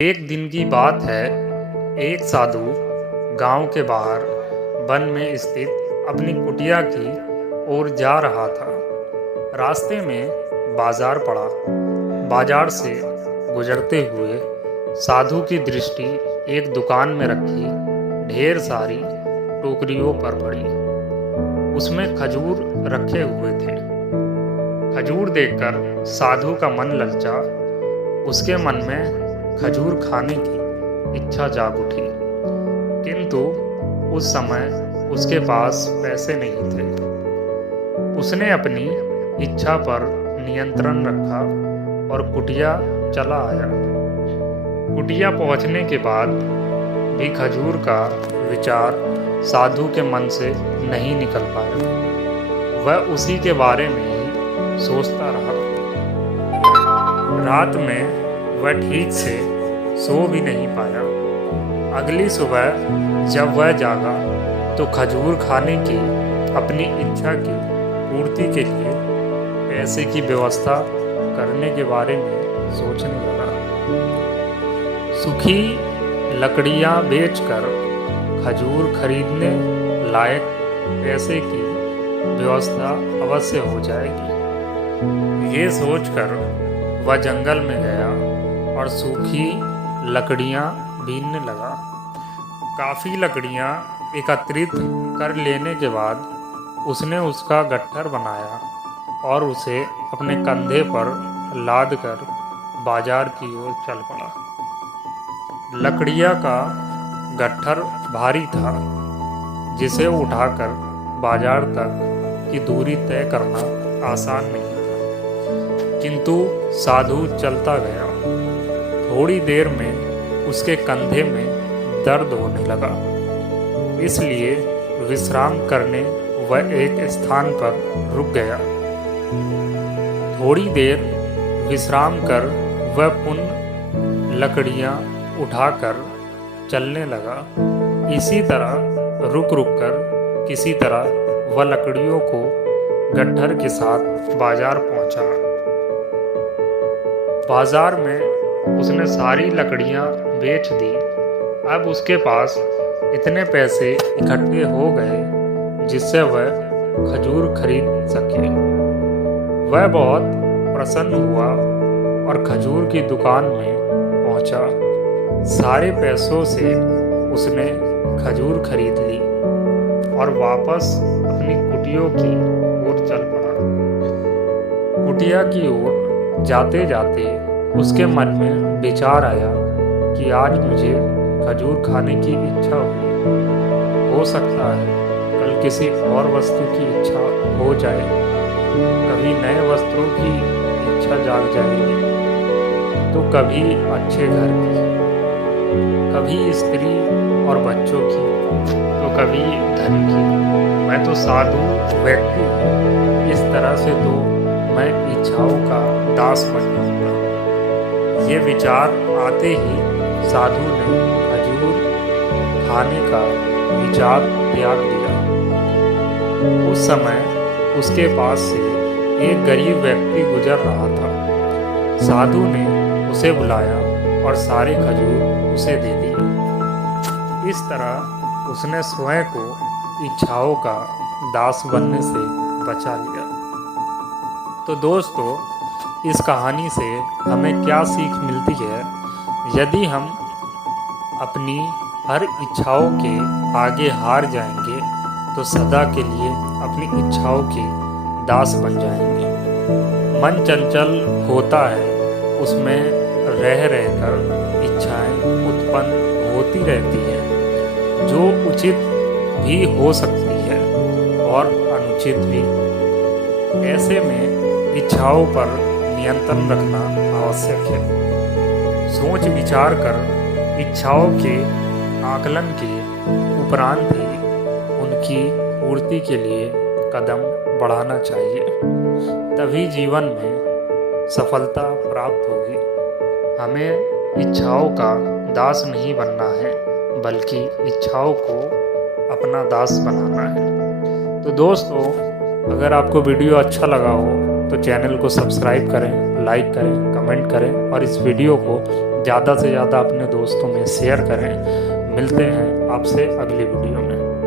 एक दिन की बात है। एक साधु गांव के बाहर वन में स्थित अपनी कुटिया की ओर जा रहा था। रास्ते में बाजार पड़ा। बाजार से गुजरते हुए साधु की दृष्टि एक दुकान में रखी ढेर सारी टोकरियों पर पड़ी। उसमें खजूर रखे हुए थे। खजूर देखकर साधु का मन ललचा। उसके मन में खजूर खाने की इच्छा जाग उठी, किंतु उस समय उसके पास पैसे नहीं थे। उसने अपनी इच्छा पर नियंत्रण रखा और कुटिया चला आया। कुटिया पहुंचने के बाद भी खजूर का विचार साधु के मन से नहीं निकल पाया। वह उसी के बारे में ही सोचता रहा। रात में वह ठीक से सो भी नहीं पाया। अगली सुबह जब वह जागा तो खजूर खाने की अपनी इच्छा की पूर्ति के लिए पैसे की व्यवस्था करने के बारे में सोचने लगा। सूखी लकड़ियां बेचकर खजूर खरीदने लायक पैसे की व्यवस्था अवश्य हो जाएगी। ये सोचकर वह जंगल में गया और सूखी लकड़ियां बीनने लगा। काफ़ी लकड़ियां एकत्रित कर लेने के बाद उसने उसका गट्ठर बनाया और उसे अपने कंधे पर लाद कर बाजार की ओर चल पड़ा। लकड़ियां का गट्ठर भारी था, जिसे उठाकर बाजार तक की दूरी तय करना आसान नहीं था, किंतु साधु चलता गया। थोड़ी देर में उसके कंधे में दर्द होने लगा, इसलिए विश्राम करने वह एक स्थान पर रुक गया। थोड़ी देर विश्राम कर वह पुनः लकड़ियां उठाकर चलने लगा। इसी तरह रुक रुक कर किसी तरह वह लकड़ियों को गट्ठर के साथ बाजार पहुंचा। बाजार में उसने सारी लकड़ियां बेच दी। अब उसके पास इतने पैसे इकट्ठे हो गए जिससे वह खजूर खरीद सके। वह बहुत प्रसन्न हुआ और खजूर की दुकान में पहुंचा। सारे पैसों से उसने खजूर खरीद ली और वापस अपनी कुटिया की ओर चल पड़ा। कुटिया की ओर जाते जाते उसके मन में विचार आया कि आज मुझे खजूर खाने की इच्छा हुई। हो सकता है कल किसी और वस्तु की इच्छा हो जाए। कभी नए वस्त्रों की इच्छा जाग जाएगी, तो कभी अच्छे घर की, कभी स्त्री और बच्चों की, तो कभी धन की। मैं तो साधु व्यक्ति हूँ, इस तरह से तो मैं इच्छाओं का दास बन जाऊंगा। ये विचार आते ही साधु ने खजूर खाने का विचार त्याग दिया। उस समय उसके पास से एक गरीब व्यक्ति गुजर रहा था। साधु ने उसे बुलाया और सारे खजूर उसे दे दिए। इस तरह उसने स्वयं को इच्छाओं का दास बनने से बचा लिया। तो दोस्तों, इस कहानी से हमें क्या सीख मिलती है? यदि हम अपनी हर इच्छाओं के आगे हार जाएंगे तो सदा के लिए अपनी इच्छाओं के दास बन जाएंगे। मन चंचल होता है, उसमें रह रहकर इच्छाएं उत्पन्न होती रहती हैं, जो उचित भी हो सकती है और अनुचित भी। ऐसे में इच्छाओं पर नियंत्रण रखना आवश्यक है। सोच विचार कर इच्छाओं के आकलन के उपरांत ही उनकी पूर्ति के लिए कदम बढ़ाना चाहिए। तभी जीवन में सफलता प्राप्त होगी। हमें इच्छाओं का दास नहीं बनना है, बल्कि इच्छाओं को अपना दास बनाना है। तो दोस्तों, अगर आपको वीडियो अच्छा लगा हो तो चैनल को सब्सक्राइब करें, लाइक करें, कमेंट करें और इस वीडियो को ज़्यादा से ज़्यादा अपने दोस्तों में शेयर करें। मिलते हैं आपसे अगली वीडियो में।